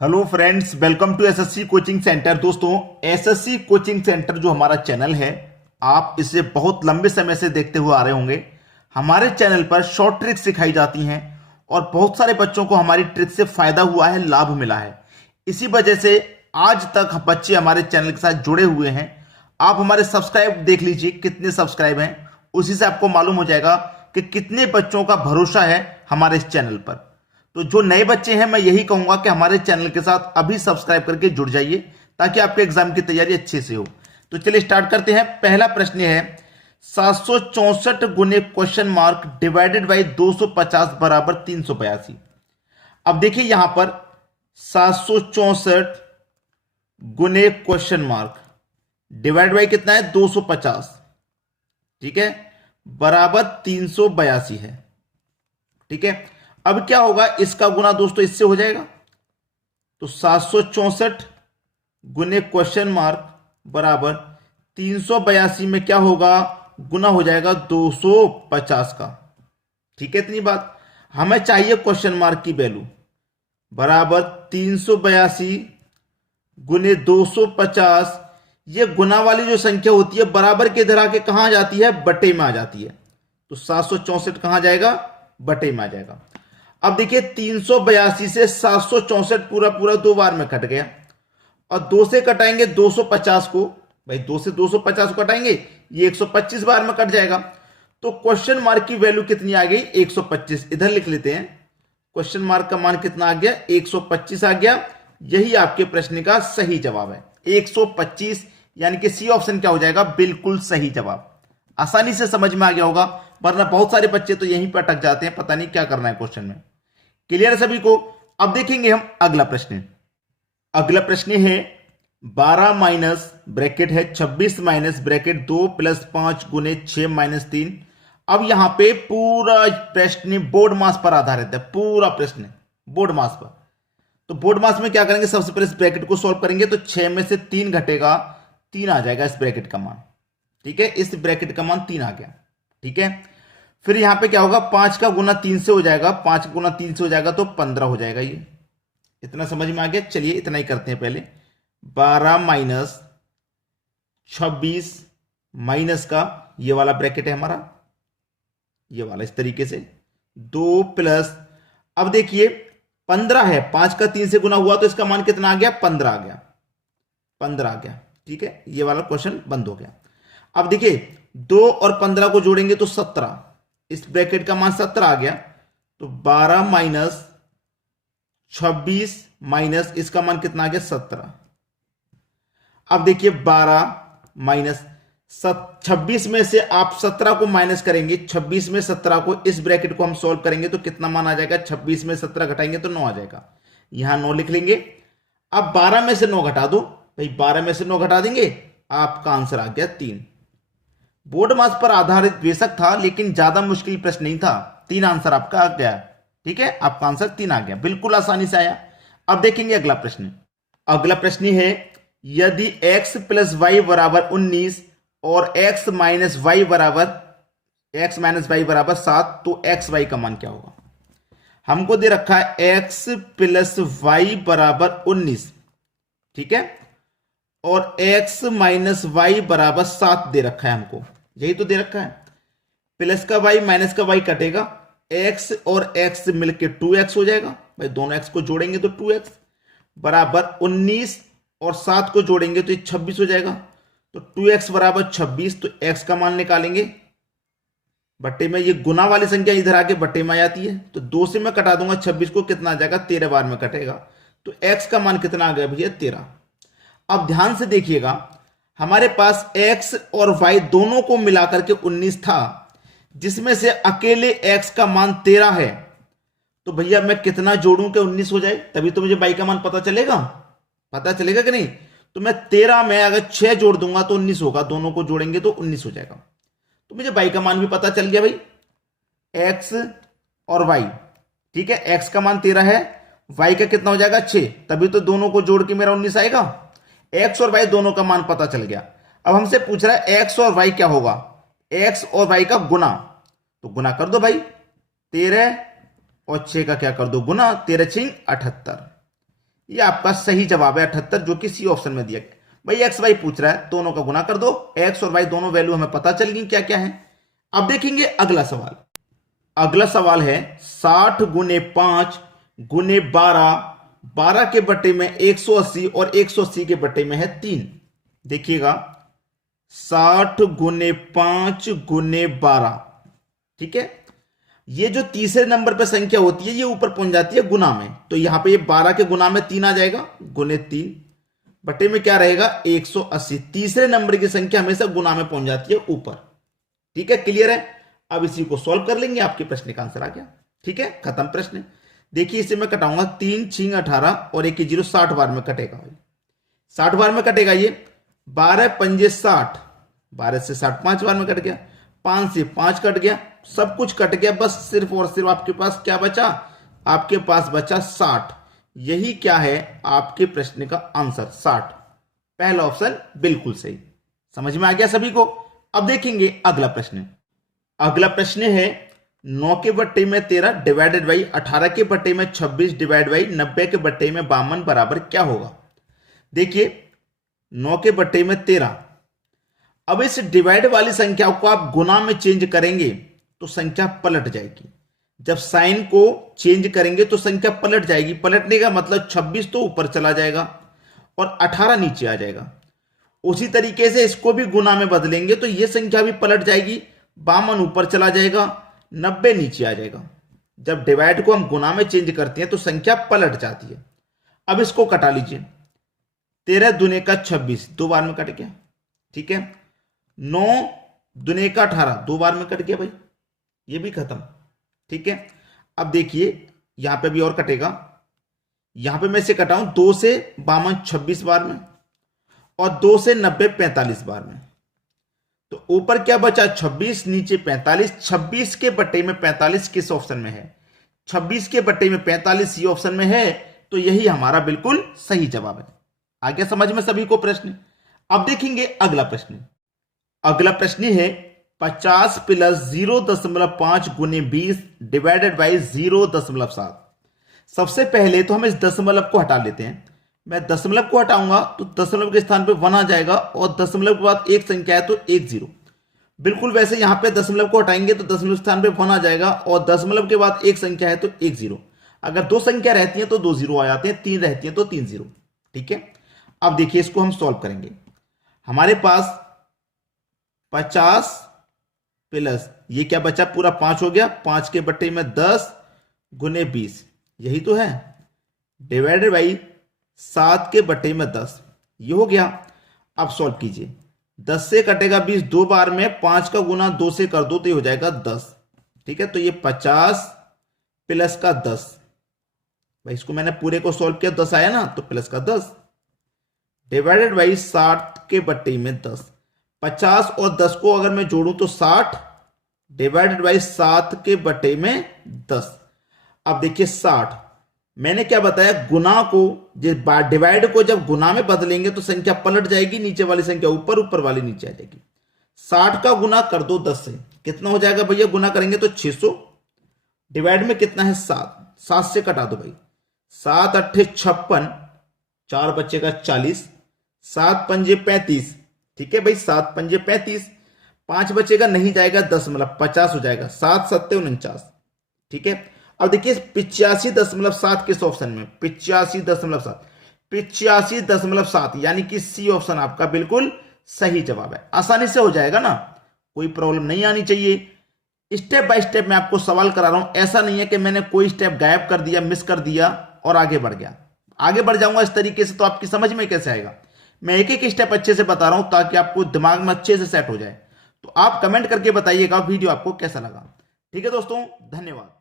Hello friends, welcome to SSC coaching centre. दोस्तों, SSC coaching centre जो हमारा channel है, आप इसे बहुत लंबे समय से देखते हुए आ रहे होंगे। हमारे चैनल पर शॉर्ट ट्रिक्स सिखाई जाती हैं और बहुत सारे बच्चों को हमारी ट्रिक से फायदा हुआ है, लाभ मिला है। इसी वजह से आज तक बच्चे हमारे चैनल के साथ जुड़े हुए हैं। आप हमारे सब्सक्राइब देख लीजिए, कितने सब्सक्राइब हैं, उसी से आपको मालूम हो जाएगा कि कितने बच्चों का भरोसा है हमारे इस चैनल पर। तो जो नए बच्चे हैं, मैं यही कहूंगा कि हमारे चैनल के साथ अभी सब्सक्राइब करके जुड़ जाइए ताकि आपके एग्जाम की तैयारी अच्छे से हो। तो चलिए स्टार्ट करते हैं। पहला प्रश्न है 764 गुने क्वेश्चन मार्क डिवाइडेड बाई 250 बराबर 382। अब देखिए यहां पर 764 गुने क्वेश्चन मार्क डिवाइड बाई कितना है 250, ठीक है, बराबर 382 है। ठीक है, अब क्या होगा, इसका गुना दोस्तों इससे हो जाएगा। तो 764 गुने क्वेश्चन मार्क बराबर 382 में क्या होगा, गुना हो जाएगा 250 का। ठीक है, इतनी बात। हमें चाहिए क्वेश्चन मार्क की वैल्यू बराबर 382 गुने 250। ये गुना वाली जो संख्या होती है बराबर के इधर आके कहां आ जाती है, बटे में आ जाती है। तो 764 कहां जाएगा, बटे में आ जाएगा। अब देखिए 382 से 764 पूरा पूरा दो बार में कट गया, और दो से कटाएंगे 250 को, भाई दो से 250 को कटाएंगे, ये 125 बार में कट जाएगा। तो क्वेश्चन मार्क की वैल्यू कितनी आ गई, 125। इधर लिख लेते हैं, क्वेश्चन मार्क का मान कितना आ गया, 125 आ गया। यही आपके प्रश्न का सही जवाब है, 125। यानी कि सी ऑप्शन क्या हो जाएगा, बिल्कुल सही जवाब। आसानी से समझ में आ गया होगा, वरना बहुत सारे बच्चे तो यहीं पर अटक जाते हैं, पता नहीं क्या करना है क्वेश्चन में। क्लियर है सभी को। अब देखेंगे हम अगला प्रश्न। अगला प्रश्न है 12 माइनस ब्रैकेट है 26 माइनस ब्रैकेट 2 प्लस 5 गुने 6 माइनस 3। अब यहां पे पूरा प्रश्न बोर्ड मास पर आधारित है, पूरा प्रश्न बोर्ड मास पर। तो बोर्ड मास में क्या करेंगे, सबसे पहले इस ब्रैकेट को सॉल्व करेंगे। तो 6 में से 3 घटेगा, 3 आ जाएगा इस ब्रैकेट का मान। ठीक है, इस ब्रैकेट का मान 3 आ गया। ठीक है, फिर यहां पे क्या होगा, 5 का गुना 3 से हो जाएगा, 5 गुना 3 से हो जाएगा तो 15 हो जाएगा। ये इतना समझ में आ गया। चलिए इतना ही करते हैं पहले। 12 माइनस 26 माइनस का ये वाला ब्रैकेट है हमारा, ये वाला इस तरीके से 2 प्लस, अब देखिए 15 है, 5 का 3 से गुना हुआ तो इसका मान कितना आ गया, 15 आ गया, 15 आ गया। ठीक है, ये वाला क्वेश्चन बंद हो गया। अब देखिए 2 और 15 को जोड़ेंगे तो 17, इस ब्रैकेट का मान 17 आ गया। तो 12 माइनस 26 माइनस इसका मान कितना आ गया, 17। अब देखिए 12 माइनस 26 में से आप 17 को माइनस करेंगे, 26 में 17 को, इस ब्रैकेट को हम सॉल्व करेंगे तो कितना मान आ जाएगा, 26 में 17 घटाएंगे तो 9 आ जाएगा। यहां 9 लिख लेंगे। अब 12 में से 9 घटा दो, भाई 12 में से 9 घटा देंगे, आपका आंसर आ गया 3। बोर्ड मास पर आधारित बेशक था, लेकिन ज्यादा मुश्किल प्रश्न नहीं था। 3 आंसर आपका आ गया। ठीक है, आपका आंसर 3 आ गया, बिल्कुल आसानी से आया। अब देखेंगे अगला प्रश्न। अगला प्रश्न है यदि x प्लस वाई बराबर 19 और x माइनस वाई बराबर 7, तो एक्स वाई का मान क्या होगा। हमको दे रखा है x प्लस वाई बराबर 19, ठीक है, और x माइनस वाई बराबर 7 दे रखा है हमको, यही तो दे रखा है। प्लस का y माइनस का y कटेगा, x और x मिलके 2x हो जाएगा, भाई दोनों x को जोड़ेंगे तो 2x बराबर 19 और 7 को जोड़ेंगे तो ये 26 हो जाएगा। तो 2x बराबर 26, तो x का मान निकालेंगे बट्टे में, ये गुना वाली संख्या इधर आके बट्टे में आ जाती है, तो 2 से मैं कटा दूंगा 26 को, कितना आ जाएगा, 13 बार में कटेगा। तो x का मान कितना आ गया भैया, 13। अब ध्यान से देखिएगा, हमारे पास x और y दोनों को मिलाकर के 19 था, जिसमें से अकेले x का मान 13 है। तो भैया मैं कितना जोड़ूं कि 19 हो जाए, तभी तो मुझे y का मान पता चलेगा, पता चलेगा कि नहीं। तो मैं 13 में अगर 6 जोड़ दूंगा तो 19 होगा, दोनों को जोड़ेंगे तो 19 हो जाएगा। तो मुझे y का मान भी पता चल गया भाई, x और y। ठीक है, x का मान 13 है, y का कितना हो जाएगा 6, तभी तो दोनों को जोड़ के मेरा 19 आएगा। x और y दोनों का मान पता चल गया। अब हमसे पूछ रहा है x और y क्या होगा, x और y का गुना, तो गुना कर दो भाई, 13 और 6 का क्या कर दो गुना, 13 6 78। ये आपका सही जवाब है 78, जो कि सी ऑप्शन में दिया गया। भाई एक्स वाई पूछ रहा है, दोनों का गुना कर दो, एक्स और वाई दोनों वैल्यू हमें पता चल गई क्या क्या है। अब देखेंगे अगला सवाल। अगला सवाल है 60 गुने 5 गुने 12, 12 के बट्टे में 180 और 180 के बट्टे में है 3। देखिएगा 60 गुने 5 गुने 12, ठीक है। ये जो तीसरे नंबर पर संख्या होती है ये ऊपर पहुंच जाती है गुना में, तो यहां पे ये 12 के गुना में 3 आ जाएगा, गुने 3 बटे में क्या रहेगा 180। तीसरे नंबर की संख्या हमेशा गुना में पहुंच जाती है ऊपर, ठीक है, क्लियर है। अब इसी को सॉल्व कर लेंगे, आपके प्रश्न का आंसर आ गया, ठीक है, खत्म प्रश्न। देखिए इसे मैं कटाऊंगा, 3 6 18 और 1 0 60 बार में कटेगा भाई, 60 बार में कटेगा ये। 12 पंजे 60, 12 से 60 5 बार में कट गया, 5 से 5 कट गया, सब कुछ कट गया, बस सिर्फ और सिर्फ आपके पास क्या बचा, आपके पास बचा 60। यही क्या है आपके प्रश्न का आंसर 60, पहला ऑप्शन बिल्कुल सही। समझ में आ गया सभी को। अब देखेंगे अगला प्रश्न। अगला प्रश्न है 9 के बट्टे में 13 डिवाइडेड बाई 18 के बट्टे में 26 डिवाइड बाई 90 के बट्टे में 52 बराबर क्या होगा। देखिए 9 के बट्टे में 13, अब इस डिवाइड वाली संख्या को आप गुना में चेंज करेंगे तो संख्या पलट जाएगी। जब साइन को चेंज करेंगे तो संख्या पलट जाएगी। पलटने का मतलब 26 तो ऊपर चला जाएगा और 18 नीचे आ जाएगा। उसी तरीके से इसको भी गुना में बदलेंगे तो यह संख्या भी पलट जाएगी, 52 ऊपर चला जाएगा, 90 नीचे आ जाएगा। जब डिवाइड को हम गुना में चेंज करते हैं तो संख्या पलट जाती है। अब इसको कटा लीजिए, 13 दूने का 26 दो बार में कट गया, ठीक है। 9 दूने का 18 दो बार में कट गया भाई, ये भी खत्म, ठीक है। अब देखिए यहां पे भी और कटेगा, यहां पे मैं इसे कटाऊं 2 से 52 26 बार में और 2 से 90 45 बार में, तो ऊपर क्या बचा 26, नीचे 45। 26 के बट्टे में 45 किस ऑप्शन में है, 26 के बट्टे में 45 सी ऑप्शन में है, तो यही हमारा बिल्कुल सही जवाब है। आ गया समझ में सभी को प्रश्न। अब देखेंगे अगला प्रश्न। अगला प्रश्न है 50 प्लस 0.5 गुने 20 डिवाइडेड बाई 0.7। सबसे पहले तो हम इस दशमलव को हटा लेते हैं। मैं दशमलव को हटाऊंगा तो दशमलव के स्थान पे 1 आ जाएगा और दशमलव के बाद एक संख्या है तो 1 0। बिल्कुल वैसे यहां पे दशमलव को हटाएंगे तो दशमलव स्थान पे 1 आ जाएगा और दशमलव के बाद एक संख्या है तो 1 0। अगर दो संख्या रहती है तो 2 0 आ जाते हैं, 3 रहती है तो 3 0, ठीक है। अब देखिए इसको हम सॉल्व करेंगे। हमारे पास 50 प्लस ये क्या बचा, पूरा 5 हो गया, 5 के बट्टे में 10 गुने 20, यही तो है, डिवाइडेड बाई 7 के बट्टे में 10, ये हो गया। अब सॉल्व कीजिए, 10 से कटेगा 20 दो बार में, 5 का गुना 2 से कर दो तो ये हो जाएगा 10, ठीक है। तो ये 50 प्लस का 10, भाई इसको मैंने पूरे को सॉल्व किया, 10 आया ना, तो प्लस का 10 डिवाइडेड बाई 60 के बट्टे में 10। 50 और 10 को अगर मैं जोड़ूं तो 60 डिवाइडेड बाई 7 के बट्टे में 10। अब देखिए 60, मैंने क्या बताया, गुना को डिवाइड को जब गुना में बदलेंगे तो संख्या पलट जाएगी, नीचे वाली संख्या ऊपर, ऊपर वाली नीचे आ जाएगी। 60 का गुना कर दो 10 से, कितना हो जाएगा भैया, गुना करेंगे तो 600, डिवाइड में कितना है 7, 7 से कटा दो भाई, 7 8 56, 4 बचेगा 40, 7 पंजे 35, ठीक है भाई, 7 पंजे 35, 5 बचेगा नहीं जाएगा दशमलव, 50 हो जाएगा, 7 7 49, ठीक है। अब देखिए 85.7 किस ऑप्शन में, 85.7, 85.7 यानी कि सी ऑप्शन आपका बिल्कुल सही जवाब है। आसानी से हो जाएगा ना, कोई प्रॉब्लम नहीं आनी चाहिए। स्टेप बाय स्टेप मैं आपको सवाल करा रहा हूं, ऐसा नहीं है कि मैंने कोई स्टेप गायब कर दिया, मिस कर दिया और आगे बढ़ गया। आगे बढ़ जाऊंगा इस तरीके से तो आपकी समझ में कैसे आएगा। मैं एक एक स्टेप अच्छे से बता रहा हूं ताकि आपको दिमाग में अच्छे से सेट हो जाए। तो आप कमेंट करके बताइएगा वीडियो आपको कैसा लगा। ठीक है दोस्तों, धन्यवाद।